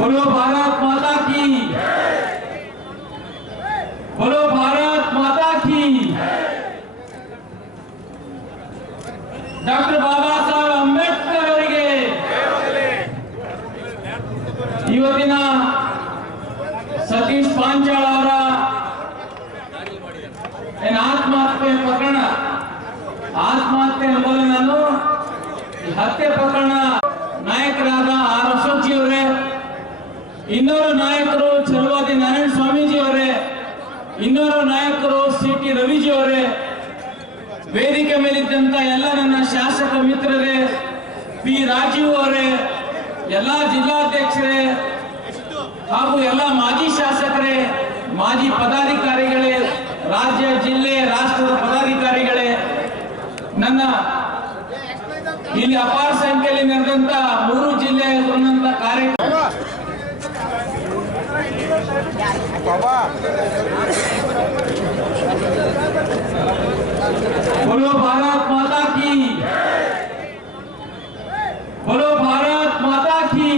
बोलो भारत माता की, बोलो भारत माता की। डॉक्टर बाबा साहेब अंबेडकर ಅವರಿಗೆ ಇವತ್ತಿನ ಸತೀಶ್ ಪಾಂಚಾಳ್ ಅವರ ಆತ್ಮಹತ್ಯೆ ಪ್ರಕರಣ, ಆತ್ಮಹತ್ಯೆ ಅನ್ನೋದು ನಾನು ಈ ಹತ್ಯೆ ಪ್ರಕರಣ ನಾಯಕರಾದ ಆರ್ ಅಶೋಕ್ ಜಿ ಅವರೇ, ಇನ್ನೋರು ನಾಯಕರು ಛಲವಾದಿ ನಾರಾಯಣ ಸ್ವಾಮೀಜಿ ಅವರೇ, ಇನ್ನೋರು ನಾಯಕರು ಸಿ.ಟಿ. ರವಿಜಿ ಅವರೇ, ವೇದಿಕೆ ಮೇಲಿದ್ದಂತ ಎಲ್ಲ ನನ್ನ ಶಾಸಕ ಮಿತ್ರರೇ, ಪಿ. ರಾಜೀವ್ ಅವರೇ, ಎಲ್ಲ ಜಿಲ್ಲಾಧ್ಯಕ್ಷರೇ ಹಾಗೂ ಎಲ್ಲ ಮಾಜಿ ಶಾಸಕರೇ, ಮಾಜಿ ಪದಾಧಿಕಾರಿಗಳೇ, ರಾಜ್ಯ ಜಿಲ್ಲೆ ರಾಷ್ಟ್ರದ ಪದಾಧಿಕಾರಿಗಳೇ, ನನ್ನ ಇಲ್ಲಿ ಅಪಾರ ಸಂಖ್ಯೆಯಲ್ಲಿ ನಡೆದಂತ 3 ಜಿಲ್ಲೆಯ ಕಾರ್ಯಕ್ರಮ बोलो भारत माता की, बोलो भारत माता की।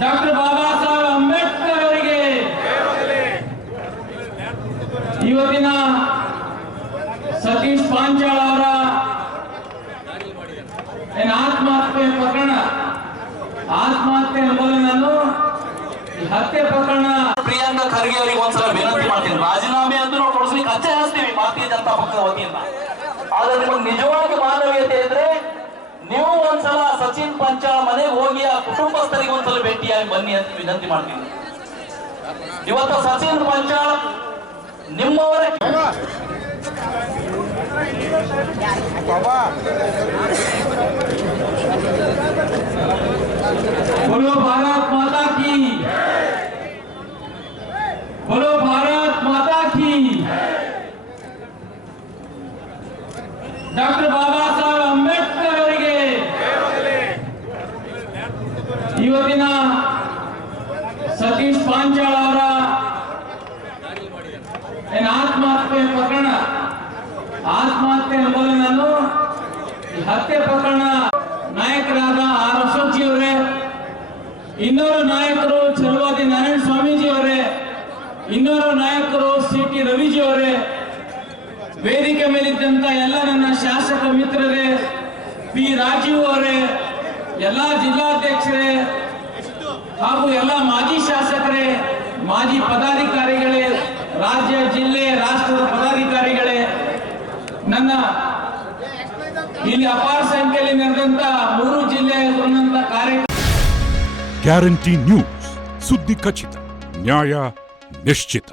डॉक्टर बाबा साहेब अंबेडकर ಅವರಿಗೆ ಇವತ್ತಿನ ಸತೀಶ್ ಪಾಂಚಾಳ್ ಅವರ ಆತ್ಮಹತ್ಯೆ ಪ್ರಕರಣ, ಆತ್ಮಹತ್ಯೆ ಅನ್ನೋದು ನಾನು ಈ ಹತ್ಯೆ ಪ್ರಕರಣ ಪ್ರಿಯಾಂಕಾ ಖರ್ಗೆ ಅವರಿಗೆ ಒಂದ್ಸಲ ವಿನಂತಿ ಮಾಡ್ತೀನಿ, ರಾಜೀನಾಮೆ ಅಂತ ನಾವು ಕೊಡಿಸ್ಲಿಕ್ಕೆ ಅಚ್ಚೆ ಹಾಸ್ತೀವಿ ಭಾರತೀಯ ಜನತಾ ಪಕ್ಷದ ವತಿಯಿಂದ. ಆದ್ರೆ ನಿಮಗೆ ನಿಜವಾಗಿ ಮಾನವೀಯತೆ ಇದ್ರೆ ನೀವು ಒಂದ್ಸಲ ಸಚಿನ್ ಪಾಂಚಾಳ್ ಮನೆಗೆ ಹೋಗಿ ಆ ಕುಟುಂಬಸ್ಥರಿಗೆ ಒಂದ್ಸಲ ಭೇಟಿಯಾಗಿ ಬನ್ನಿ ಅಂತ ವಿನಂತಿ ಮಾಡ್ತೀನಿ. ಇವತ್ತು ಸಚಿನ್ ಪಾಂಚಾಳ್ ನಿಮ್ಮವರೇ. बोलो भारत माता की, बोलो भारत माता की। डॉक्टर बाबा साहेब अंबेडकर ಅವರಿಗೆ ಇವತ್ತಿನ ಸತೀಶ್ ಪಾಂಚಾಳ್ ಅವರ ಆತ್ಮಹತ್ಯೆ ಪ್ರಕರಣ, ಆತ್ಮಹತ್ಯೆ ಅನ್ನೋದು ನಾನು ಈ ಹತ್ಯೆ ಪ್ರಕರಣ ನಾಯಕರಾದ ಆರ್ ಅಶೋಕ್ ಜಿ ಅವರೇ, ಇನ್ನೋರು ನಾಯಕರು ಛಲವಾದಿ ನಾರಾಯಣ ಸ್ವಾಮೀಜಿ ಅವರೇ, ಇನ್ನೋರು ನಾಯಕರು ಸಿ.ಟಿ. ರವಿಜಿ ಅವರೇ, ವೇದಿಕೆ ಮೇಲಿದ್ದಂತ ಎಲ್ಲ ನನ್ನ ಶಾಸಕ ಮಿತ್ರರೇ, ಪಿ. ರಾಜೀವ್ ಅವರೇ, ಎಲ್ಲ ಜಿಲ್ಲಾಧ್ಯಕ್ಷರೇ ಹಾಗೂ ಎಲ್ಲ ಮಾಜಿ ಶಾಸಕರೇ, ಮಾಜಿ ಪದಾಧಿಕಾರಿಗಳೇ, ರಾಜ್ಯ ಜಿಲ್ಲೆ ರಾಷ್ಟ್ರದ ಪದಾಧಿಕಾರಿಗಳೇ, ನನ್ನ ಇಲ್ಲಿ ಅಪಾರ ಸಂಖ್ಯೆಯಲ್ಲಿ ನಡೆದಂತ 3 ಜಿಲ್ಲೆಯ ಕಾರ್ಯಕ್ರಮ. ಗ್ಯಾರಂಟಿ ನ್ಯೂಸ್, ಸುದ್ದಿ ಖಚಿತ, ನ್ಯಾಯ ನಿಶ್ಚಿತ.